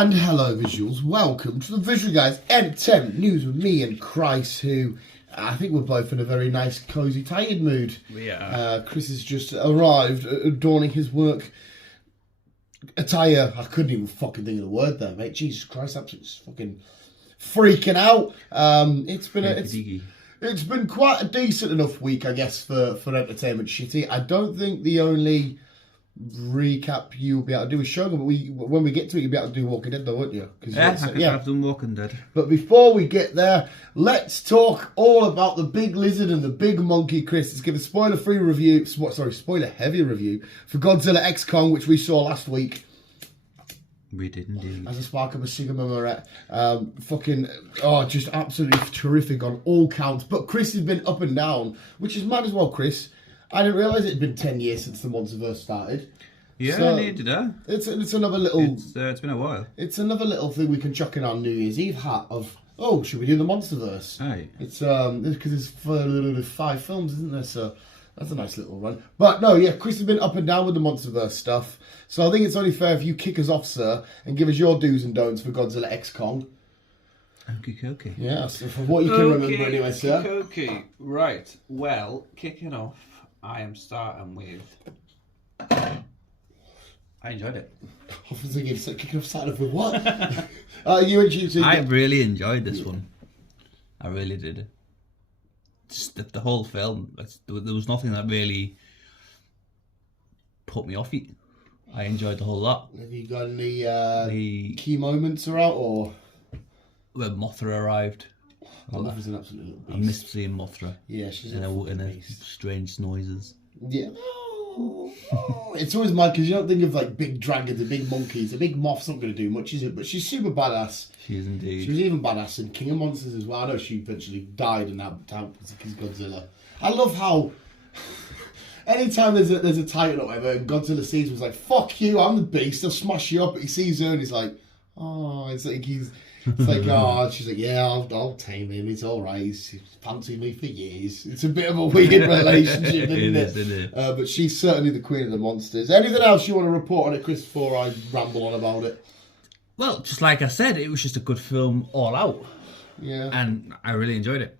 And hello visuals, welcome to the Visual Guys Entertainment News with me and Chris, who I think we're both in a very nice, cosy, tired mood. We are. Chris has just arrived, adorning his work attire. I couldn't even fucking think of the word there, mate. Jesus Christ, absolutely fucking freaking out. It's been quite a decent enough week, I guess, for Entertainment Shitty. I don't think the only recap you'll be able to do is Shogun, but when we get to it, you'll be able to do Walking Dead, though, won't you? I've done Walking Dead. But before we get there, let's talk all about the big lizard and the big monkey. Chris, let's give a spoiler-heavy review for Godzilla X Kong, which we saw last week. We did indeed. As a spark of a Sigma Moret. Just absolutely terrific on all counts. But Chris has been up and down, which is mad as well, Chris. I didn't realise it had been 10 years since the Monsterverse started. Yeah, so neither did I. It's another little... It's been a while. It's another little thing we can chuck in our New Year's Eve hat of, should we do the Monsterverse? Aye. It's, because it's for 5 films, isn't there? So that's a nice little run. But no, yeah, Chris has been up and down with the Monsterverse stuff. So I think it's only fair if you kick us off, sir, and give us your do's and don'ts for Godzilla X Kong. Okay. Yeah, so from what you can remember anyway, sir. Okay. Right. Well, kicking off, I am starting with... I enjoyed it. I was thinking, kicking off starting with what? I really enjoyed this one. I really did. Just the whole film, there was nothing that really put me off it. I enjoyed the whole lot. Have you got any key moments are out, or when Mothra arrived? Mothra's an absolute little beast. I missed seeing Mothra. Yeah, she's in her strange noises. Yeah. It's always mad because you don't think of like big dragons and big monkeys. A big moth's not going to do much, is it? But she's super badass. She is indeed. She was even badass in King of Monsters as well. I know she eventually died in that time because Godzilla. I love how anytime there's a title or whatever, and Godzilla sees was like, "Fuck you, I'm the beast. I'll smash you up." But he sees her and he's like, It's like she's like, "Yeah, I'll tame him. It's all right. He's fancied me for years." It's a bit of a weird relationship, isn't it? But she's certainly the queen of the monsters. Anything else you want to report on it, Chris, before I ramble on about it? Well, just like I said, it was just a good film all out. Yeah. And I really enjoyed it.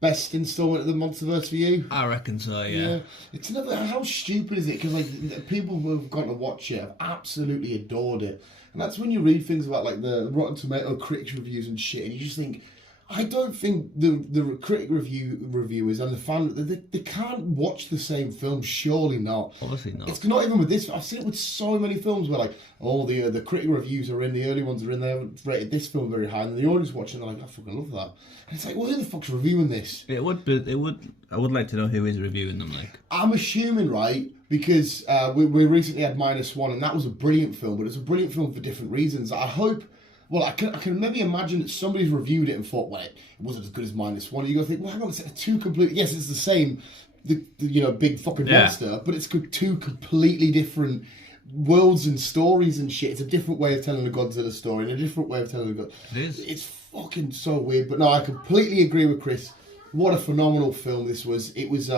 Best installment of the Monsterverse for you? I reckon so, yeah. It's another... How stupid is it? Because like people who have gone to watch it have absolutely adored it. And that's when you read things about like the Rotten Tomato critics reviews and shit, and you just think, I don't think the critic reviewers and the fan, they can't watch the same film. Surely not. Obviously not. It's not even with this. I've seen it with so many films where like, the critic reviews are in, the early ones are in, they haven't rated this film very high, and the audience watching, they're like, I fucking love that. And it's like, well, who the fuck's reviewing this? I would like to know who is reviewing them. Like, I'm assuming, right, because we recently had -1, and that was a brilliant film, but it's a brilliant film for different reasons. I hope. Well, I can maybe imagine that somebody's reviewed it and thought, well, it wasn't as good as -1. You go think, well, hang on, it's two completely... Yes, it's the same, big fucking monster, but it's two completely different worlds and stories and shit. It's a different way of telling a Godzilla story and a different way of telling a Godzilla... It is. It's fucking so weird. But no, I completely agree with Chris. What a phenomenal film this was. It was...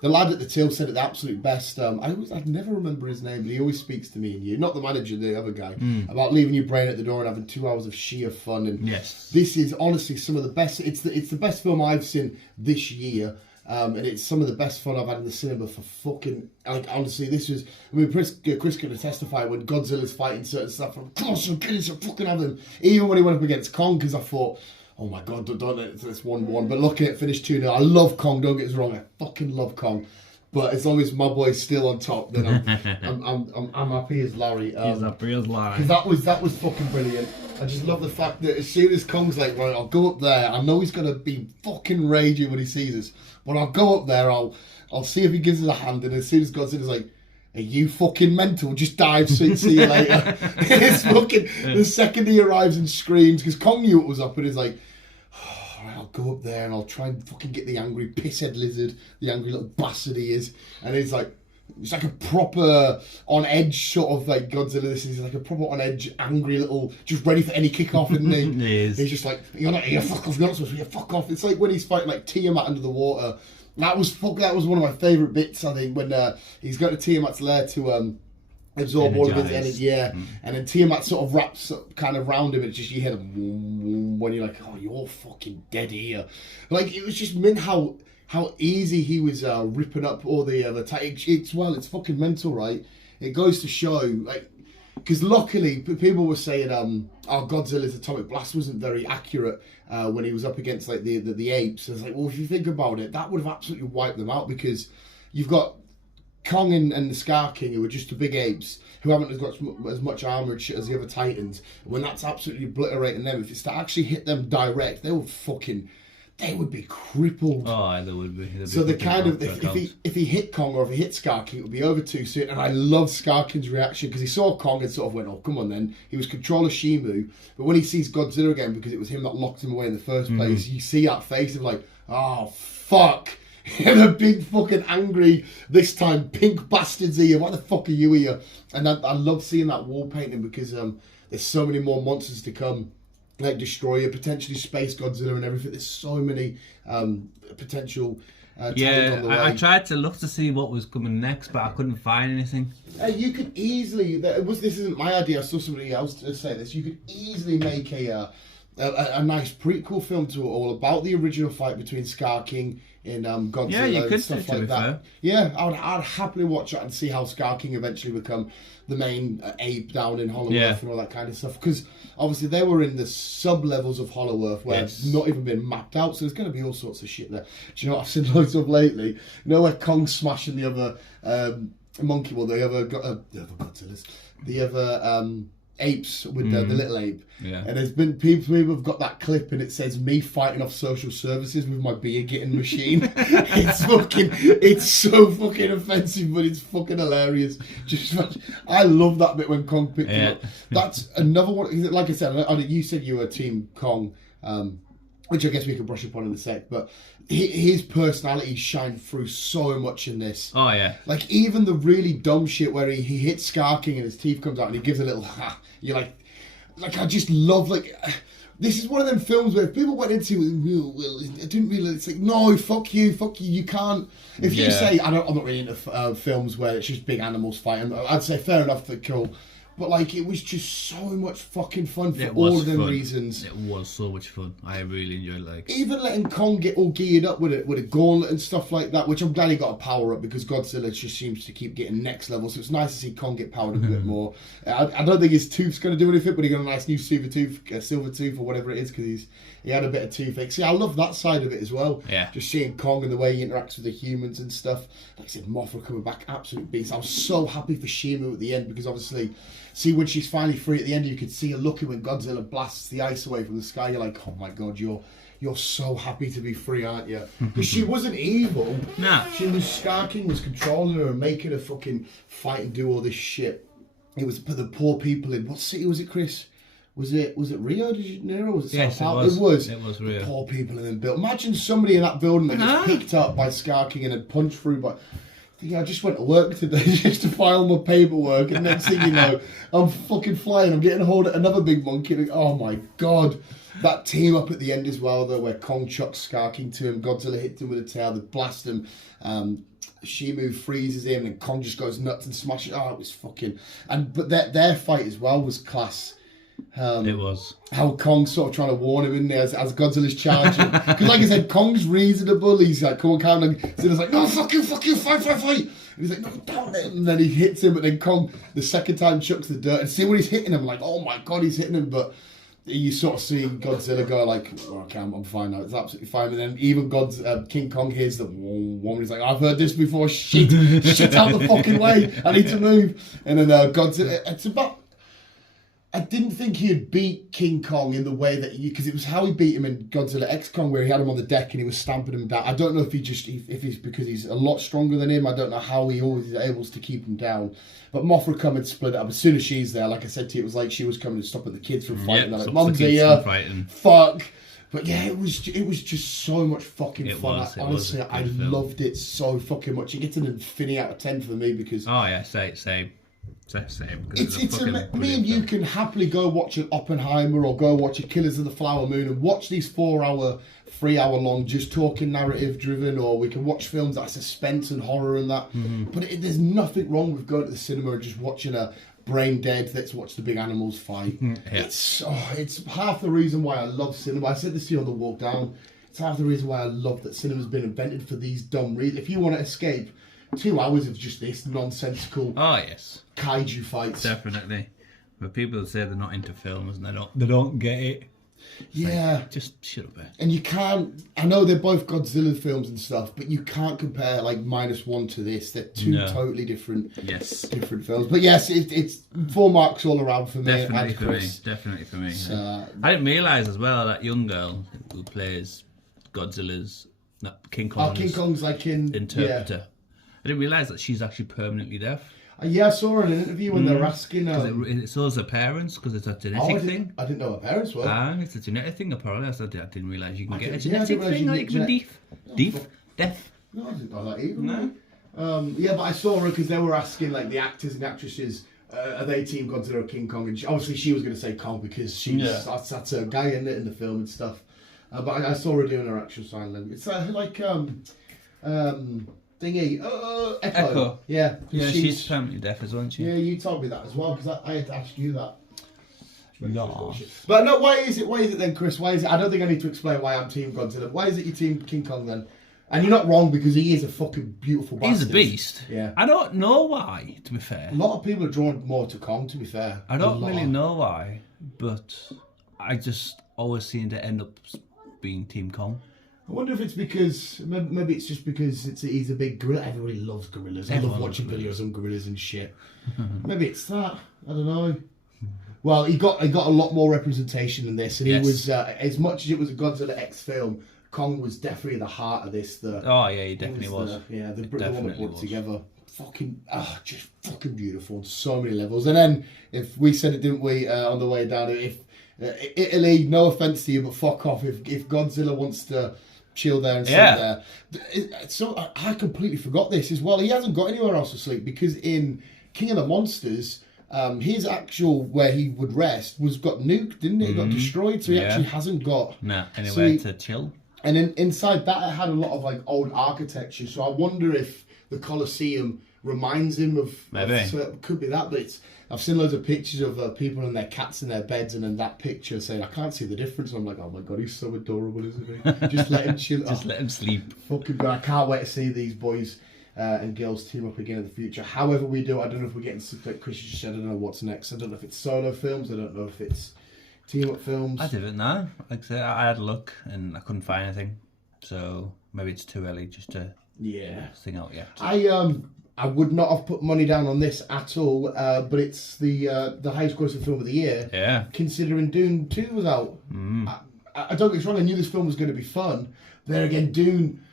The lad at the till said it the absolute best. I never remember his name, but he always speaks to me and you, not the manager, the other guy, about leaving your brain at the door and having 2 hours of sheer fun. And yes, this is honestly some of the best. It's the best film I've seen this year, and it's some of the best fun I've had in the cinema for fucking. Like honestly, this was. I mean, Chris could testify when Godzilla's fighting certain stuff. Come on, some kids are fucking have them. Even when he went up against Kong, because I thought, oh my God, don't let this 1-1. But look at it, finished 2-0. I love Kong, don't get us wrong. I fucking love Kong. But as long as my boy's still on top, then I'm happy as Larry. He's happy as Larry. Because that was fucking brilliant. I just love the fact that as soon as Kong's like, right, I'll go up there. I know he's gonna be fucking raging when he sees us, but I'll go up there. I'll see if he gives us a hand. And as soon as Godzilla's like, are you fucking mental? Just dive, see you later. It's fucking the second he arrives and screams, because Kong knew it was up, and he's like, I'll go up there and I'll try and fucking get the angry pisshead lizard, the angry little bastard he is. And it's like a proper on edge sort of like Godzilla. This is like a proper on edge, angry little, just ready for any kickoff, isn't he? He is. He's just like, you're not here, fuck off, you're not supposed to be here, fuck off. It's like when he's fighting like Tiamat under the water. That was one of my favourite bits, I think, when he's going to Tiamat's lair to absorb all of his Energized. energy, and then Tiamat sort of wraps up kind of round him, and it's just you hear them when you're like, oh, you're fucking dead here. Like, it was just meant how easy he was ripping up all the it's fucking mental, right? It goes to show, like, because luckily people were saying Godzilla's atomic blast wasn't very accurate when he was up against like the apes. I was like, well, if you think about it, that would have absolutely wiped them out, because you've got Kong and the Scar King, who are just the big apes, who haven't got as much armor and shit as the other Titans. When that's absolutely obliterating them, if it's to actually hit them direct, they would be crippled. Oh, they would be. So the kind of if he hit Kong or if he hit Scar King, it would be over too soon. And I love Scar King's reaction, because he saw Kong and sort of went, "Oh, come on then." He was control of Shimu, but when he sees Godzilla again, because it was him that locked him away in the first place, you see that face of like, "Oh fuck." And a big fucking angry, this time pink bastards here. What the fuck are you here? And I love seeing that wall painting, because there's so many more monsters to come, like Destroyer, potentially Space Godzilla and everything. There's so many potential titans on the way. I tried to look to see what was coming next, but I couldn't find anything. You could easily, this isn't my idea, I saw somebody else to say this, you could easily make a nice prequel film to it all about the original fight between Scar King and Godzilla, Yeah, you could, and stuff to like be that. fair. Yeah, I'd happily watch that and see how Scar King eventually become the main ape down in Hollow Earth and all that kind of stuff. Because obviously they were in the sub-levels of Hollow Earth where it's not even been mapped out, so there's going to be all sorts of shit there. Do you know what I've seen loads of lately? You know where Kong's smashing the other monkey, well, the other Godzillas, the other apes with the little ape. Yeah. And there's been people have got that clip and it says me fighting off social services with my beer getting machine. It's so fucking offensive, but it's fucking hilarious. I love that bit when Kong picked him up. That's another one. Like I said, you said you were Team Kong, which I guess we can brush upon in a sec, but his personality shined through so much in this. Oh yeah. Like, even the really dumb shit where he hits Scar King and his teeth comes out and he gives a little ha. You're like I just love, like, this is one of them films where if people went into it, well, I didn't really, it's like, no, fuck you, you can't. If you say, I'm not really into films where it's just big animals fighting, I'd say fair enough, they're cool. But, like, it was just so much fucking fun for all of them reasons. It was so much fun. I really enjoyed it. Like, even letting Kong get all geared up with a gauntlet and stuff like that, which I'm glad he got a power up, because Godzilla just seems to keep getting next level. So it's nice to see Kong get powered up a bit more. I don't think his tooth's going to do anything, but he got a nice new silver tooth or whatever it is, because he had a bit of toothache. See, I love that side of it as well. Yeah. Just seeing Kong and the way he interacts with the humans and stuff. Like I said, Mothra coming back, absolute beast. I was so happy for Shimu at the end, because obviously, see, when she's finally free at the end, you could see her looking when Godzilla blasts the ice away from the sky. You're like, oh my god, you're so happy to be free, aren't you? Because she wasn't evil. Nah. She was, Scar King was controlling her and making her fucking fight and do all this shit. It was for the poor people in, what city was it, Chris? Was it Rio de Janeiro? Was it yes, Sao Paulo? It was Rio. The poor people in the building. Imagine somebody in that building that gets picked up by Scar King and then punched through by... I just went to work today just to file my paperwork, and next thing you know, I'm fucking flying. I'm getting a hold of another big monkey. And, oh my god. That team up at the end as well, though, where Kong chucks Scar King to him, Godzilla hits him with a tail, they blast him, Shimu freezes him, and Kong just goes nuts and smashes. Oh, it was fucking... But their fight as well was class. It was. How Kong's sort of trying to warn him in there as Godzilla's charging. Because like I said, Kong's reasonable. He's like, come on, calm down. Godzilla's like, no, fuck you, fight. And he's like, no, don't. And then he hits him, but then Kong, the second time, chucks the dirt. And see when he's hitting him, like, oh my god, he's hitting him. But you sort of see Godzilla go like, oh, okay, I'm fine now. It's absolutely fine. And then even King Kong hears the woman. He's like, I've heard this before. Shit out the fucking way. I need to move. And then Godzilla, it's about... I didn't think he'd beat King Kong in the way that because it was how he beat him in Godzilla X Kong, where he had him on the deck and he was stamping him down. I don't know if if he's because he's a lot stronger than him. I don't know how he always is able to keep him down. But Mothra come and split it up as soon as she's there. Like I said to you, it was like she was coming to stop the kids from fighting. They're like, Mum's here, fuck. But yeah, it was just so much fucking fun. Honestly, I loved it so fucking much. It gets an infinity out of 10 for me because... Oh yeah, same. Same. Me and you can happily go watch an Oppenheimer or go watch a Killers of the Flower Moon and watch these 4-hour, 3-hour long, just talking narrative driven, or we can watch films that are suspense and horror and that. But there's nothing wrong with going to the cinema and just watching a brain dead, let's watch the big animals fight. It's half the reason why I love cinema. I said this to you on the walk down. It's half the reason why I love that cinema's been invented for these dumb reasons. If you want to escape 2 hours of just this nonsensical kaiju fights. Definitely. But people say they're not into films and they don't get it. Yeah. Like, just shut up. And you can't, I know they're both Godzilla films and stuff, but you can't compare like -1 to this. They're two totally different films. But yes, it's 4 marks all around for me. Definitely for me. So, I didn't realise as well that young girl who plays Godzilla's, King Kong's like interpreter. Yeah. I didn't realise that she's actually permanently deaf. Yeah, I saw her in an interview when they were asking... so is her parents, because it's a genetic thing. I didn't know her parents were. It's a genetic thing, apparently. I didn't realise you can get a genetic thing, like deaf. Deaf? No, I didn't know that either. No. Yeah, but I saw her because they were asking, like, the actors and actresses, are they Team Godzilla or King Kong? And obviously she was going to say Kong because that's her guy in it in the film and stuff. But I saw her doing her actual sign language. It's like... thingy. Echo. Yeah. Yeah, she's permanently deaf as well, isn't she? Yeah, you told me that as well, because I had to ask you that. No. But no, why is it then, Chris? Why is it? I don't think I need to explain why I'm Team Godzilla. Why is it you Team King Kong then? And you're not wrong, because he is a fucking beautiful bastard. He's a beast. Yeah. I don't know why, to be fair. A lot of people are drawn more to Kong, to be fair. I don't really know why, but I just always seem to end up being Team Kong. I wonder if it's because, maybe it's just because he's a big gorilla. Everybody loves gorillas. I love watching videos on gorillas and shit. Maybe it's that. I don't know. Well, he got a lot more representation in this, and he was, as much as it was a Godzilla X film, Kong was definitely the heart of this. He definitely was. The one that put it together. Just fucking beautiful on so many levels. And then, if we said it, didn't we, on the way down, if Italy, no offence to you, but fuck off. If Godzilla wants to chill there and sit there. So I completely forgot this as well. He hasn't got anywhere else to sleep, because in King of the Monsters, his actual where he would rest got nuked, didn't it? It got destroyed, so he actually hasn't got anywhere to chill. And then inside that, it had a lot of like old architecture. So I wonder if the Colosseum reminds him of. Maybe could be that, but I've seen loads of pictures of people and their cats in their beds, and then that picture saying, I can't see the difference. And I'm like, oh my god, he's so adorable, isn't he? Just let him chill. Just let him sleep. Fucking good. I can't wait to see these boys and girls team up again in the future. However we do, I don't know if we're getting, like Chris just said, I don't know what's next. I don't know if it's solo films. I don't know if it's team up films. I didn't know. Like I said, I had a look and I couldn't find anything. So maybe it's too early just to thing out yet. I would not have put money down on this at all, but it's the highest grossing film of the year. Yeah. Considering Dune 2 was out. I don't get me wrong, I knew this film was going to be fun. There again, Dune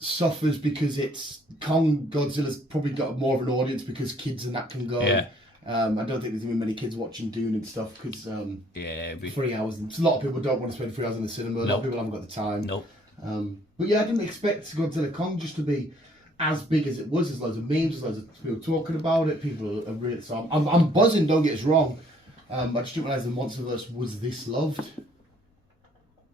suffers because it's Godzilla's probably got more of an audience because kids and that can go. Yeah. I don't think there's going to be many kids watching Dune and stuff because 3 hours. A lot of people don't want to spend 3 hours in the cinema. A lot of people haven't got the time. Nope. But yeah, I didn't expect Godzilla Kong just to be as big as it was. There's loads of memes, there's loads of people talking about it. People are really, so I'm buzzing. Don't get us wrong. I just didn't realise the MonsterVerse was this loved.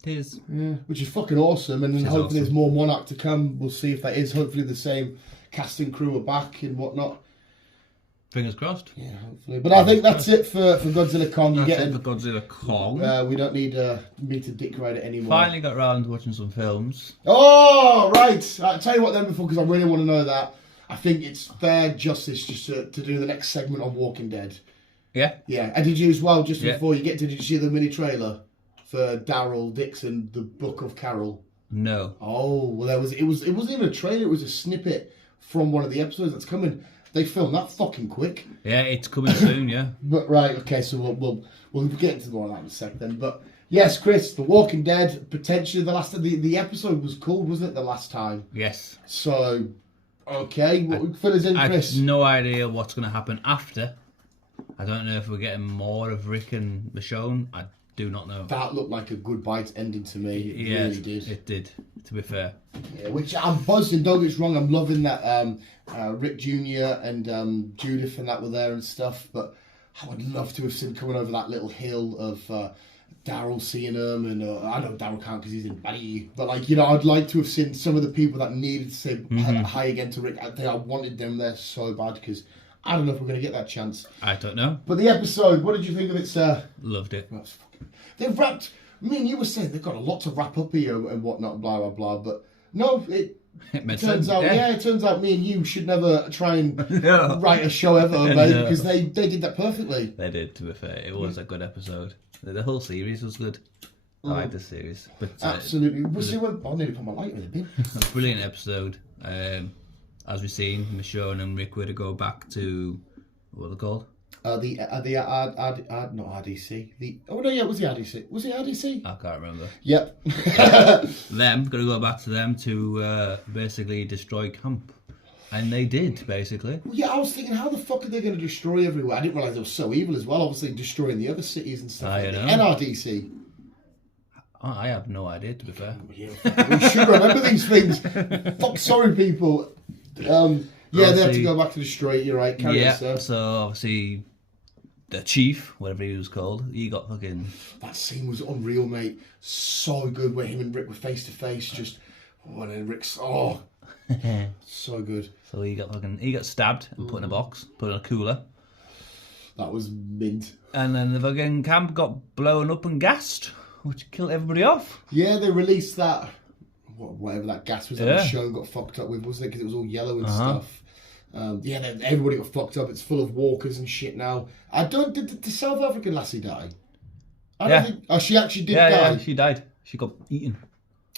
It is. Yeah, which is fucking awesome. And then hopefully there's more Monarch to come. We'll see if that is. Hopefully the same cast and crew are back and whatnot. Fingers crossed. Yeah, hopefully. But I think that's it for Godzilla Kong. That's it for Godzilla Kong. We don't need me to dick ride it anymore. Finally got around to watching some films. Oh, right. I'll tell you what then before, because I really want to know that. I think it's fair justice just to do the next segment on Walking Dead. Yeah? Yeah. And did you as well, just before you get to, did you see the mini trailer for Daryl Dixon, The Book of Carol? No. Oh, well, it wasn't even a trailer, it was a snippet from one of the episodes that's coming. They filmed that fucking quick. Yeah, it's coming soon, yeah. But right, okay, so we'll get into more of that in a sec then. But yes, Chris, The Walking Dead, potentially the last of the episode was cool, wasn't it, the last time? Yes. So, okay, fill us in, Chris. I have no idea what's going to happen after. I don't know if we're getting more of Rick and Michonne. I do not know. That looked like a goodbye ending to me. It really did. It did, to be fair. Yeah, which I'm buzzing, don't get us wrong, I'm loving that Rick Jr. and Judith and that were there and stuff, but I would love to have seen coming over that little hill of Daryl seeing them, and I know Daryl can't because he's in Batty, but like, you know, I'd like to have seen some of the people that needed to say hi again to Rick. I wanted them there so bad, because I don't know if we're going to get that chance. I don't know. But the episode, what did you think of it, sir? Loved it. They've wrapped, me and you were saying they've got a lot to wrap up here and whatnot, blah, blah, blah, but no, it turns out, it turns out me and you should never try and write a show ever, because they did that perfectly. They did, to be fair. It was a good episode. The whole series was good. I like the series. But, absolutely. I nearly put my light in the bin. A brilliant episode. As we've seen, Michonne and Rick were to go back to, what are they called? Not RDC. It was the RDC. Was it RDC? I can't remember. Yep. Them, going to go back to them to basically destroy camp. And they did, basically. Yeah, I was thinking, how the fuck are they going to destroy everywhere? I didn't realise they were so evil as well, obviously destroying the other cities and stuff. I know. NRDC. I have no idea, to be fair. Yeah, we should remember these things. Fuck, sorry, people. They have to go back to destroy it, you're right. Carry on, sir. So obviously the chief, whatever he was called, he got fucking... That scene was unreal, mate. So good where him and Rick were face to face, just... and then Rick's... so good. So he got stabbed and put in a box, put in a cooler. That was mint. And then the fucking camp got blown up and gassed, which killed everybody off. Yeah, they released that... whatever that gas was that the show got fucked up with, wasn't it? Because it was all yellow and stuff. Everybody got fucked up. It's full of walkers and shit now. Did the South African lassie die? I don't think... Oh, she actually did die? Yeah, she died. She got eaten.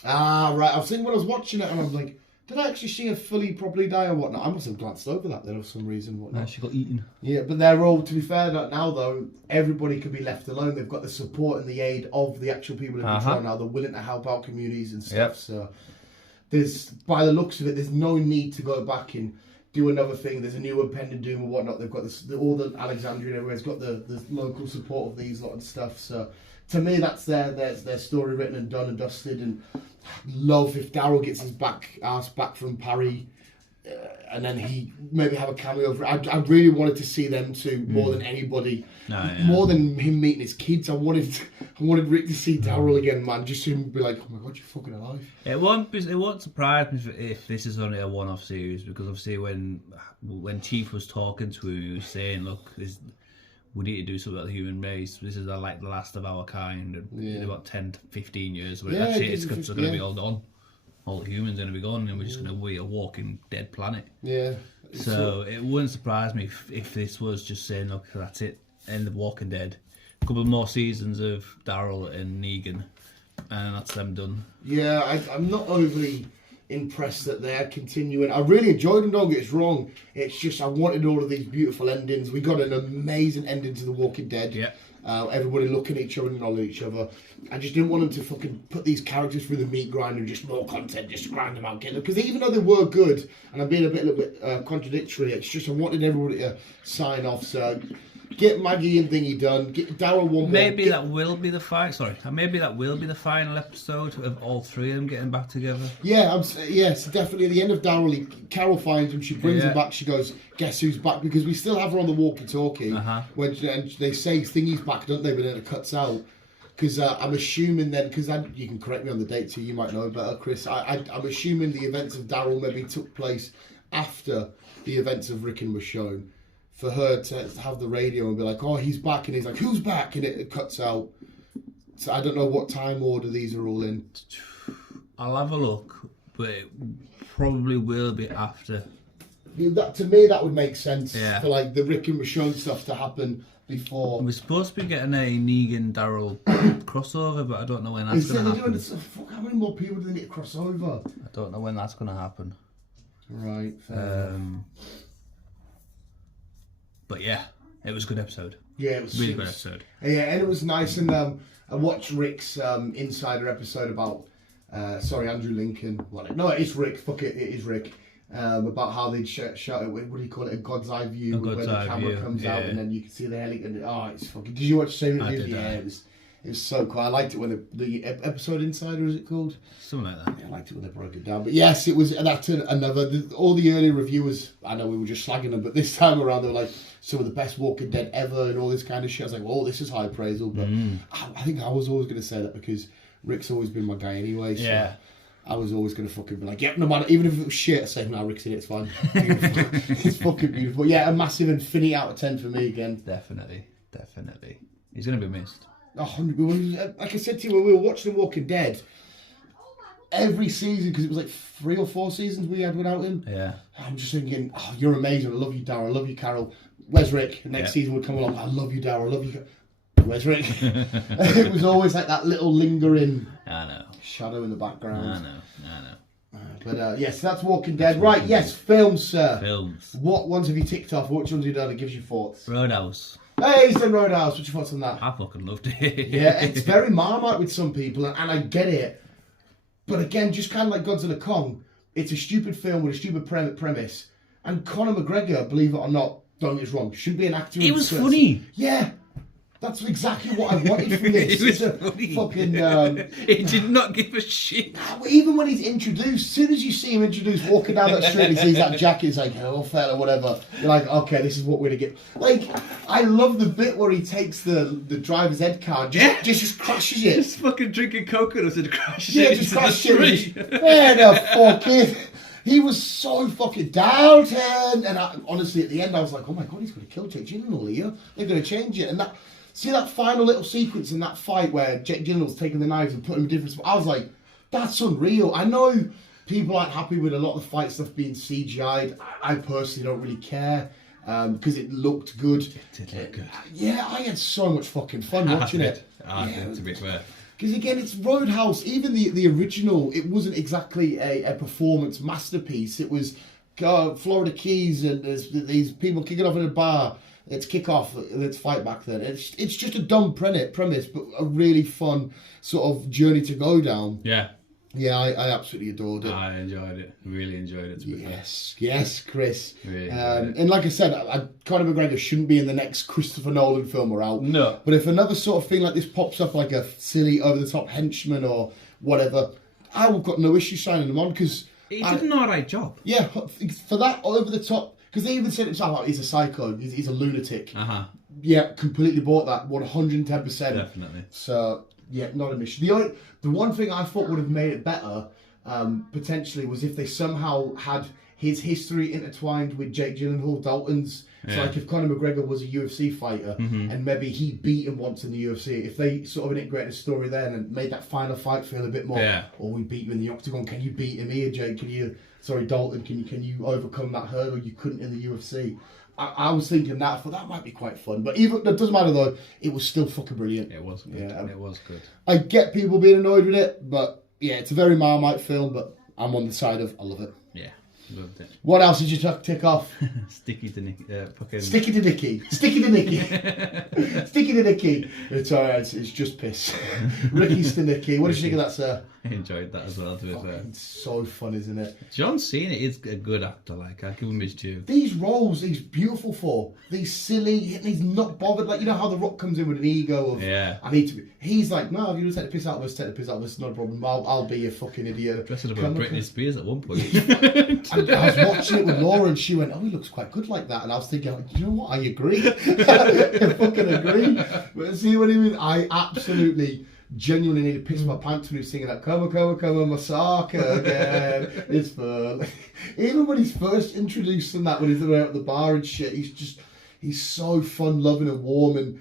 Ah, right. I was thinking when I was watching it and I was like, did I actually see her fully properly die or whatnot? I must have glanced over that then for some reason. Whatnot. Yeah, she got eaten. Yeah, but they're all, to be fair, now though, everybody could be left alone. They've got the support and the aid of the actual people in control now. They're willing to help out communities and stuff. Yep. So there's, by the looks of it, there's no need to go back and do another thing. There's a new impending doom and whatnot. They've got all the Alexandria and everywhere's got the local support of these lot and stuff. So to me, that's their story written and done and dusted. And love if Daryl gets his ass back from Parry, and then he maybe have a cameo. I really wanted to see them two more than anybody, more than him meeting his kids. I wanted Rick to see Daryl again, man. Just to be like, oh my god, you're fucking alive. It won't surprise me if this is only a one-off series, because obviously when Chief was talking to him, he was saying, look, we need to do something about the human race. This is like the last of our kind. And in about 10 to 15 years, it's going to be all gone. All the humans are going to be gone, and we're just going to be a walking dead planet. Yeah. So it wouldn't surprise me if this was just saying, look, that's it, end of Walking Dead. A couple more seasons of Daryl and Negan, and that's them done. Yeah, I'm not overly impressed that they're continuing. I really enjoyed them, don't get us wrong. It's just I wanted all of these beautiful endings. We got an amazing ending to The Walking Dead. Yeah. Everybody looking at each other and knowledge each other. I just didn't want them to fucking put these characters through the meat grinder and just more content, just grind them out, get them. Because even though they were good, and I'm being a little bit contradictory, it's just I wanted everybody to sign off. So get Maggie and Thingy done. Get Daryl one more. Maybe that will be the final episode of all three of them getting back together. Yeah, yes, definitely. At the end of Daryl, Carol finds him. She brings him back. She goes, "Guess who's back?" Because we still have her on the walkie-talkie. When and they say Thingy's back, don't they? But then it cuts out. Because I'm assuming then, because you can correct me on the date too. You might know better, Chris. I'm assuming the events of Daryl maybe took place after the events of Rick and Michonne. For her to have the radio and be like, oh, he's back, and he's like, who's back? And it cuts out. So I don't know what time order these are all in. I'll have a look, but it probably will be after. To me, that would make sense for like the Rick and Michonne stuff to happen before. We're supposed to be getting a Negan Daryl crossover, but I don't know when that's going to happen. How many more people do they need to cross over? I don't know when that's going to happen. Right. But yeah, it was a good episode. Yeah, it was really good episode. Yeah, and it was nice. And I watched Rick's insider episode about Andrew Lincoln. Well, no, it's Rick. Fuck it, it is Rick. About how they'd shot it. What do you call it? A God's eye view, where the camera comes out and then you can see the helicopter. Oh, it's fucking. Did you watch the same review? Yeah, It was so cool. I liked it when the episode Insider, is it called? Something like that. Yeah, I liked it when they broke it down. But yes, it was. And that's another. All the early reviewers, I know we were just slagging them, but this time around they were like some of the best Walking Dead ever and all this kind of shit. I was like, well, this is high appraisal. But I think I was always going to say that because Rick's always been my guy anyway. So Yeah. I was always going to fucking be like, yeah, no matter, even if it was shit, I say, no, Rick's in it, it's fine. Beautiful. It's fucking beautiful. Yeah, a massive infinity out of 10 for me again. Definitely. He's going to be missed. 100. Like I said to you when we were watching Walking Dead, every season, because it was like 3 or 4 seasons we had without him. Yeah. I'm just thinking, oh, you're amazing. I love you, Daryl. I love you, Carol. Where's Rick? The next season would come along. I love you, Daryl. I love you. Where's Rick? It was always like that little lingering shadow in the background. I know. But yes, that's Walking Dead. Right, yes, films, sir. Films. What ones have you ticked off? Which ones have you done that gives you thoughts? Roadhouse. Hey, he's done Roadhouse. What's your thoughts on that? I fucking loved it. Yeah, it's very Marmite with some people, and I get it. But again, just kind of like Godzilla Kong, it's a stupid film with a stupid premise. And Conor McGregor, believe it or not, don't get us wrong, shouldn't be an actor. It was funny. Yeah. That's exactly what I wanted from this. It was It's a funny. fucking... He did not give a shit. Even when he's introduced, as soon as you see him introduced, walking down that street, he sees that jacket, he's like, oh, fella, whatever. You're like, okay, this is what we're going to get. Like, I love the bit where he takes the driver's ed car, just crashes it. Just fucking drinking coconuts and crashes Yeah, it just into the crashes it. street. Where the fuck is... He was so fucking downtown. And honestly, at the end, I was like, oh my God, he's going to kill Jake Gyllenhaal here. They're going to change it. And that... See that final little sequence in that fight where Jake Gyllenhaal's taking the knives and putting them in different spots? I was like, that's unreal. I know people aren't happy with a lot of the fight stuff being CGI'd. I personally don't really care because it looked good. It did look good. Yeah, I had so much fucking fun watching it. I did, to be fair. Because again, it's Roadhouse. Even the original, it wasn't exactly a performance masterpiece. It was Florida Keys and there's these people kicking off in a bar. Let's kick off, let's fight back then. It's just a dumb premise, but a really fun sort of journey to go down. Yeah. Yeah, I absolutely adored it. I enjoyed it. Really enjoyed it, to be fair. Yes, Chris. Really enjoyed it. And like I said, Conor McGregor shouldn't be in the next Christopher Nolan film or out. No. But if another sort of thing like this pops up, like a silly, over-the-top henchman or whatever, I've got no issue signing him on because... He did an alright job. Yeah, for that over-the-top... Because they even said himself, he's a psycho, he's a lunatic. Yeah, completely bought that, 110%. Definitely. So, yeah, not a mission. The one thing I thought would have made it better, potentially, was if they somehow had his history intertwined with Jake Gyllenhaal, Dalton's. So, like, if Conor McGregor was a UFC fighter, and maybe he beat him once in the UFC, if they sort of integrated a story then and made that final fight feel a bit more, or we beat you in the octagon, can you beat him here, Jake? Dalton, can you overcome that hurdle you couldn't in the UFC? I was thinking that, I thought that might be quite fun. But even it doesn't matter though, it was still fucking brilliant. It was good. Yeah, it was good. I get people being annoyed with it, but yeah, it's a very Marmite film, but I'm on the side of I love it. Yeah, loved it. What else did you tick off? Sticky to Nicky. Sticky to Nicky. Sticky to Nicky. Sticky to Nicky. It's alright, it's just piss. Ricky's to Nicky. What did you think of that, sir? I enjoyed that as well, to be fair. It's so fun, isn't it? John Cena is a good actor, like, I'll give him his due. These roles he's beautiful for. These silly, he's not bothered. Like, you know how The Rock comes in with an ego of, I need to be. He's like, no, if you want to take the piss out of us, take the piss out of us, not a problem. I'll be a fucking idiot. Dressed up like Britney Spears at one point. I was watching it with Laura and she went, oh, he looks quite good like that. And I was thinking, you know what, I agree. I fucking agree. But see what I mean? I absolutely... genuinely need to piss my pants when he's singing that come on Masaka again. It's fun. Even when he's first introduced in that, when he's out at the bar and shit, he's so fun loving and warm, and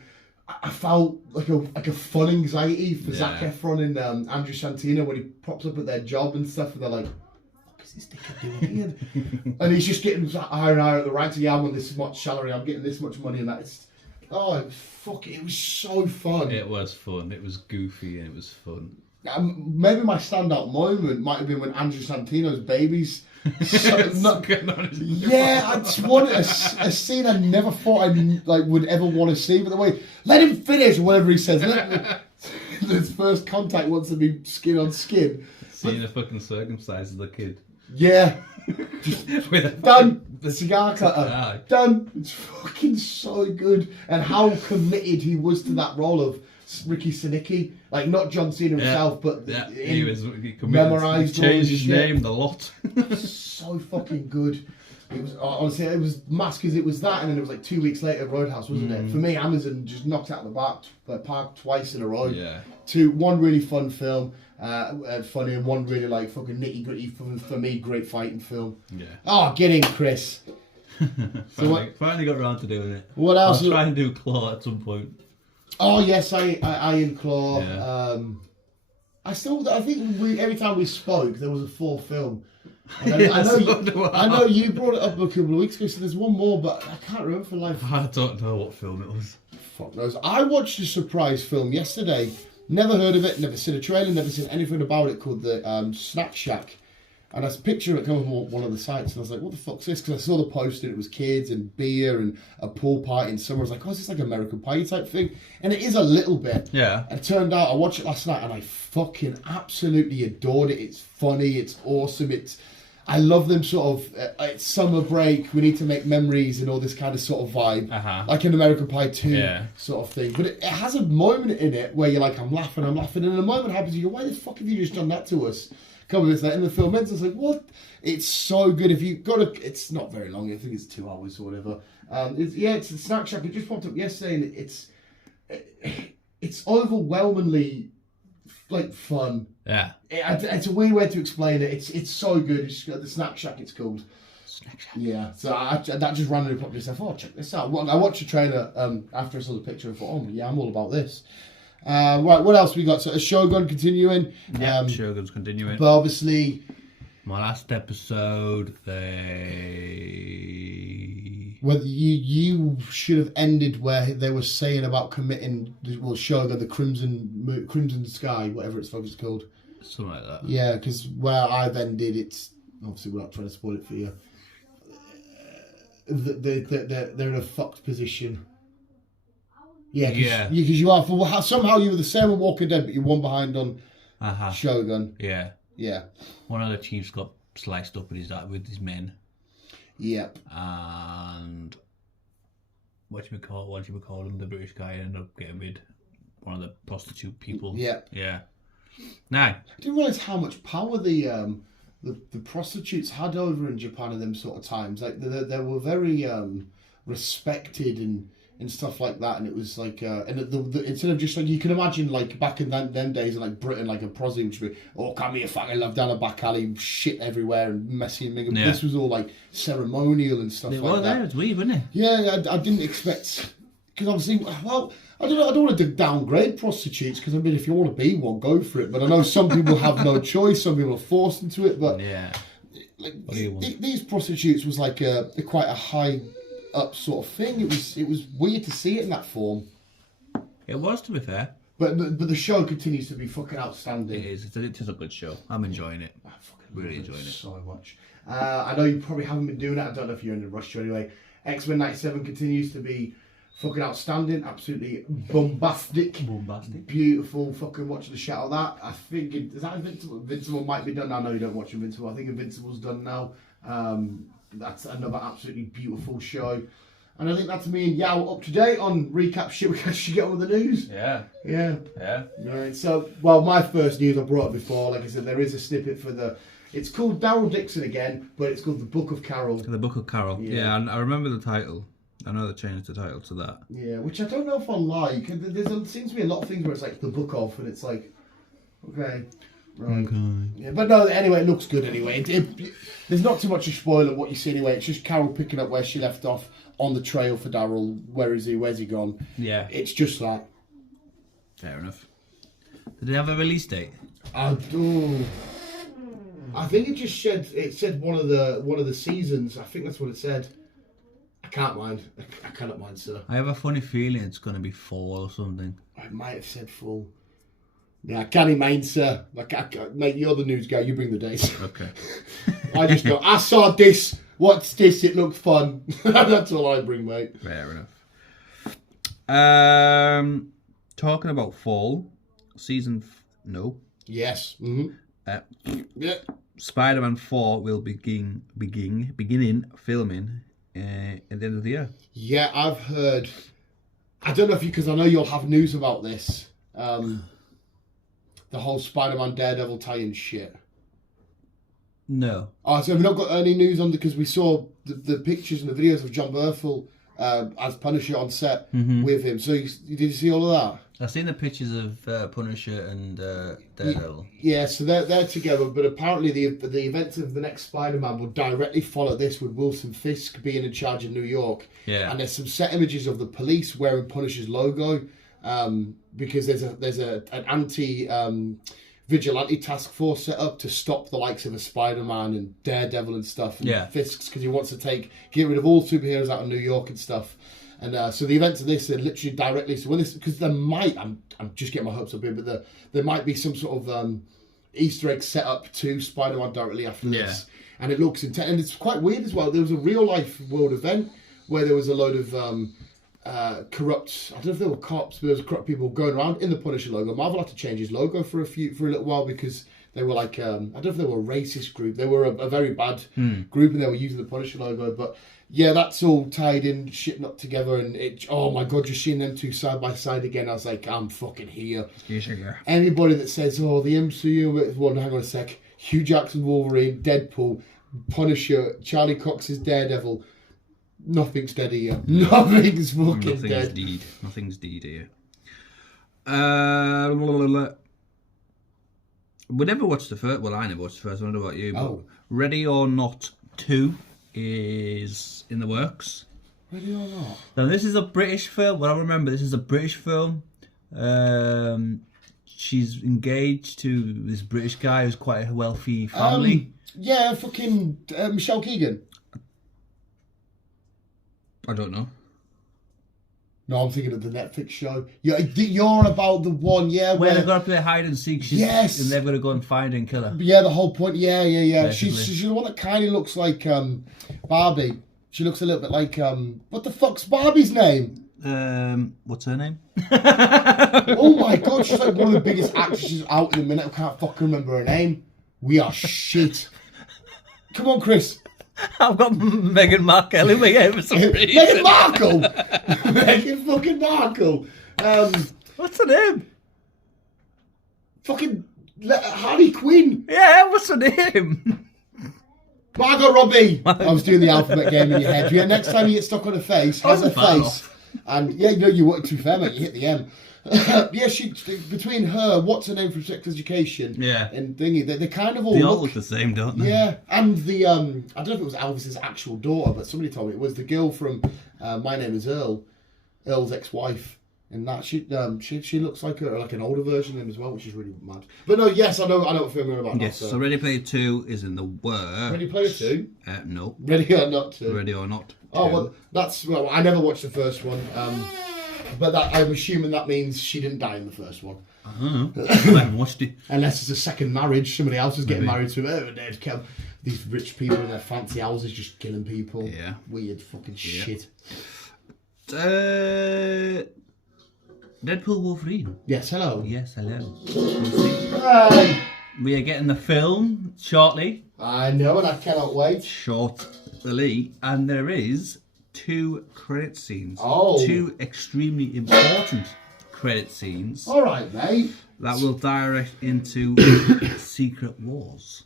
I felt like a fun anxiety for Zac Efron and Andrew Santino when he pops up at their job and stuff, and they're like, what is this dickhead doing here? And he's just getting higher and higher at the ranks. Yeah, I'm on this much salary, I'm getting this much money, and that's it was so fun. It was fun. It was goofy and it was fun. Maybe my standout moment might have been when Andrew Santino's babies. I just wanted a scene I never thought I would ever want to see. But the way, let him finish, or whatever he says. His first contact wants to be skin on skin. Seeing the fucking circumcised the kid. Yeah. Done. The cigar cutter. Done. It's fucking so good. And how committed he was to that role of Ricky Sinicki, like not John Cena himself, but he memorized all changed his his shit. name a lot. So fucking good. It was honestly, it was masked because it was that, and then it was like 2 weeks later Roadhouse, wasn't it? For me, Amazon just knocked it out of the park twice in a row. Yeah. One really fun film, funny, and one really like fucking nitty gritty for me, great fighting film. Yeah. Oh, get in, Chris. Finally got around to doing it. What else? I'll try and do Claw at some point. Oh yes, Iron Claw. Yeah. I think every time we spoke, there was a fourth film. And I know you brought it up a couple of weeks ago, so there's one more, but I can't remember for life. I don't know what film it was. Fuck knows. I watched a surprise film yesterday. Never heard of it, never seen a trailer, never seen anything about it, called the Snack Shack. And I picture it coming from one of the sites, and I was like, what the fuck's this? Because I saw the poster, it was kids and beer and a pool party in summer. I was like, oh, is this like American Pie type thing? And it is a little bit. Yeah. And it turned out, I watched it last night, and I fucking absolutely adored it. It's funny, it's awesome, I love them sort of, it's summer break, we need to make memories and all this kind of sort of vibe. Like an American Pie 2 sort of thing. But it has a moment in it where you're like, I'm laughing, and a moment happens, you go, why the fuck have you just done that to us? A couple of minutes later, and the film ends, I was like, what? It's so good. If you got to, it's not very long, I think it's 2 hours or whatever. It's a Snack Shack, it just popped up yesterday, and it's overwhelmingly like fun. Yeah. It's a weird way to explain it. It's so good. It's the Snack Shack, it's called. Snack Shack. Yeah. So that just randomly popped up. I thought, oh, check this out. I watched the trailer after I saw the picture and thought, oh yeah, I'm all about this. Right, what else we got? So a Shogun continuing. Yeah, Shogun's continuing. But obviously, my last episode, whether you should have ended where they were saying about committing, well, Shogun, the Crimson Sky, whatever it's fucking called. Something like that. Yeah, because where I've ended, it's obviously we're not trying to spoil it for you. They're in a fucked position. Yeah, because you are somehow you were the same on Walking Dead, but you're one behind on Shogun. Yeah. Yeah. One of the chiefs got sliced up with his men. Yep. And what you call him, the British guy ended up getting with one of the prostitute people. Yep. Yeah. Now, I didn't realise how much power the prostitutes had over in Japan in them sort of times. Like they were very respected and stuff like that, and it was like instead of just like you can imagine like back in them days in like Britain, like a prosy would be, oh, come here, fucking love, down a back alley, shit everywhere and messy and minging. Yeah. This was all like ceremonial and stuff like that. It's weird, wasn't it? Yeah, I didn't expect, because obviously, well, I don't want to downgrade prostitutes, because I mean, if you want to be one, go for it. But I know some people have no choice, some people are forced into it. But yeah, like, these prostitutes was like quite a high up sort of thing. It was weird to see it in that form. It was, to be fair. But the show continues to be fucking outstanding. It is. It is a good show. I'm enjoying it. I fucking really enjoying it so much. I know you probably haven't been doing it. I don't know if you're in a rush to anyway. X-Men 97 continues to be fucking outstanding, absolutely bombastic, beautiful. Fucking watching the shit out of that. I think is that Invincible? Invincible might be done now. No, you don't watch Invincible. I think Invincible's done now. That's another absolutely beautiful show. And I think that's me and Yao up to date on recap shit we actually get on with the news. Yeah. Right. So, well, my first news I brought up before. Like I said, there is a snippet for the. It's called Daryl Dixon again, but it's called The Book of Carol. The Book of Carol. Yeah, and I remember the title. I know they changed the title to that. Yeah, which I don't know if I like. There seems to be a lot of things where it's like The Book of, and it's like, okay. Right. Okay. Yeah, but no, anyway, it looks good anyway. There's not too much to spoil of what you see anyway. It's just Carol picking up where she left off on the trail for Daryl. Where is he? Where's he gone? Yeah. It's just that. Fair enough. Did they have a release date? I think it just said one of the seasons. I think that's what it said. I can't mind. I cannot mind, sir. I have a funny feeling it's going to be fall or something. I might have said fall. Yeah, I can't mind, sir. Mate, you're the news guy. You bring the dates. Okay. I just go, I saw this. What's this? It looked fun. That's all I bring, mate. Fair enough. Talking about fall, no. Yes. Mm-hmm. Yeah. Spider-Man 4 will beginning filming at the end of the year. Yeah, I've heard. I don't know if because I know you'll have news about this. The whole Spider-Man Daredevil tie-in shit. No. Oh, so we've not got any news on because we saw the pictures and the videos of John Berthel as Punisher on set with him. So did you see all of that? I've seen the pictures of Punisher and Daredevil. Yeah, so they're together, but apparently the events of the next Spider-Man will directly follow this, with Wilson Fisk being in charge of New York. Yeah. And there's some set images of the police wearing Punisher's logo, because there's an anti vigilante task force set up to stop the likes of a Spider-Man and Daredevil and stuff. And Fisk's, because he wants to get rid of all superheroes out of New York and stuff. And so the events of this are literally directly. So when this, because there might, I'm just getting my hopes up here, but there might be some sort of Easter egg set up to Spider-Man directly after this, and it looks intense. And it's quite weird as well. There was a real life world event where there was a load of corrupt. I don't know if they were cops, but there was corrupt people going around in the Punisher logo. Marvel had to change his logo for a little while because they were like, I don't know if they were a racist group. They were a very bad group, and they were using the Punisher logo, but. Yeah, that's all tied in, shit not together, and oh my god, just seeing them two side by side again, I was like, I'm fucking here. Anybody that says, oh, the MCU, well, hang on a sec, Hugh Jackson Wolverine, Deadpool, Punisher, Charlie Cox's Daredevil, nothing's dead here. Nothing's fucking dead. Nothing's dead here. We never watched the first, well, I never watched the first one, I don't know about you, but Ready or Not 2 is in the works. Ready or Not? Now this is a British film. Well, I remember this is a British film. She's engaged to this British guy who's quite a wealthy family. Yeah, fucking Michelle Keegan. I don't know. No, I'm thinking of the Netflix show. You're about the one, where they've got to play hide and seek. Yes, and they've got to go and find her and kill her. Yeah, the whole point. Yeah. She's the one that kind of looks like Barbie. She looks a little bit like what the fuck's Barbie's name? What's her name? Oh my god, she's like one of the biggest actresses out in the minute. I can't fucking remember her name. We are shit. Come on, Chris. I've got Meghan Markle in my head for some reason. Meghan Markle! Meghan fucking Markle! What's her name? Fucking Harley Quinn! Yeah, what's her name? Margot Robbie! I was doing the alphabet game in your head. Yeah, next time you get stuck on a face, has a face. And yeah, you want to be fair, mate, you hit the M. Yeah, she between her, what's her name from Sex Education, and thingy, they kind of all look the same, don't they? Yeah, and the I don't know if it was Elvis's actual daughter, but somebody told me it was the girl from My Name Is Earl, Earl's ex-wife, and that she looks like an older version of him as well, which is really mad. But no, yes, I know what film you're about. Yes, so Ready Player 2 is in the works. Ready Player 2? No. Ready or Not 2? Ready or Not 2. Oh well, I never watched the first one. But I'm assuming that means she didn't die in the first one. I haven't watched it. Unless it's a second marriage, somebody else is getting married to him. These rich people in their fancy houses just killing people. Yeah. Weird fucking shit. Deadpool Wolverine. Yes, hello. Yes, hello. Hey. We are getting the film shortly. I know, and I cannot wait. Shortly. And there is 2 credit scenes. 2 extremely important credit scenes. All right, mate. That will direct into Secret Wars.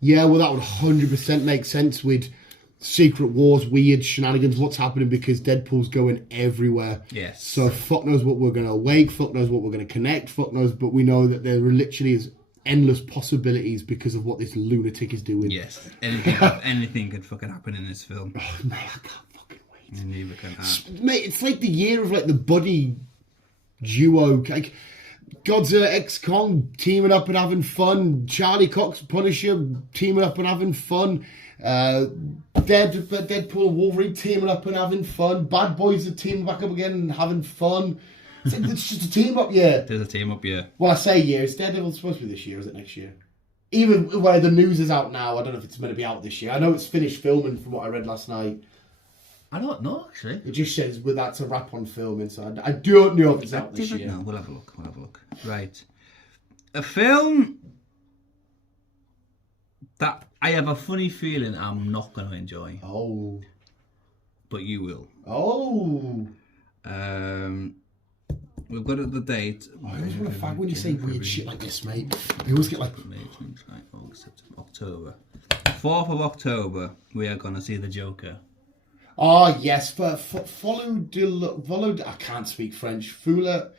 Yeah, well, that would 100% make sense with Secret Wars, weird shenanigans, what's happening, because Deadpool's going everywhere. Yes. So fuck knows what we're going to awake, fuck knows what we're going to connect, fuck knows, but we know that there literally is endless possibilities because of what this lunatic is doing. Yes. Anything could fucking happen in this film. Oh, mate, I can't fucking wait. Neither can I. Mate, it's like the year of like the buddy duo, like Godzilla X Kong teaming up and having fun, Charlie Cox Punisher teaming up and having fun, Deadpool Wolverine teaming up and having fun, Bad Boys are teaming back up again and having fun. It's just a team up year. There's a team up year. Well, I say year. It's Daredevil supposed to be this year, is it next year? Even where the news is out now, I don't know if it's going to be out this year. I know it's finished filming from what I read last night. I don't know, actually. It just says that's a wrap on filming, so I don't know if it's out this year. No, we'll have a look. Right. A film that I have a funny feeling I'm not going to enjoy. Oh. But you will. Oh. we've got the date. I always want to find when you say weird shit like this, mate. I always get like May, June, July, August, September, October. 4th of October, we are gonna see the Joker. oh yes, follow. I can't speak French. Fula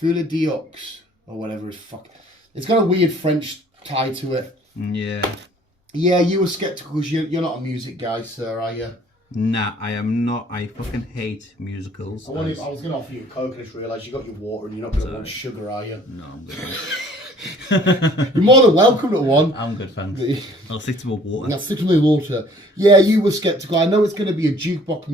Dioux or whatever is fuck. It's got a weird French tie to it. Yeah. Yeah, you were skeptical because you're not a music guy, sir, are you? Nah, I am not. I fucking hate musicals. I was going to offer you a Coke and just realised you got your water and you're not going to want sugar, are you? No, I'm good. You're more than welcome to one. I'm good, thanks. I'll stick to my water. I'll stick to my water. Yeah, you were sceptical. I know it's going to be a jukebox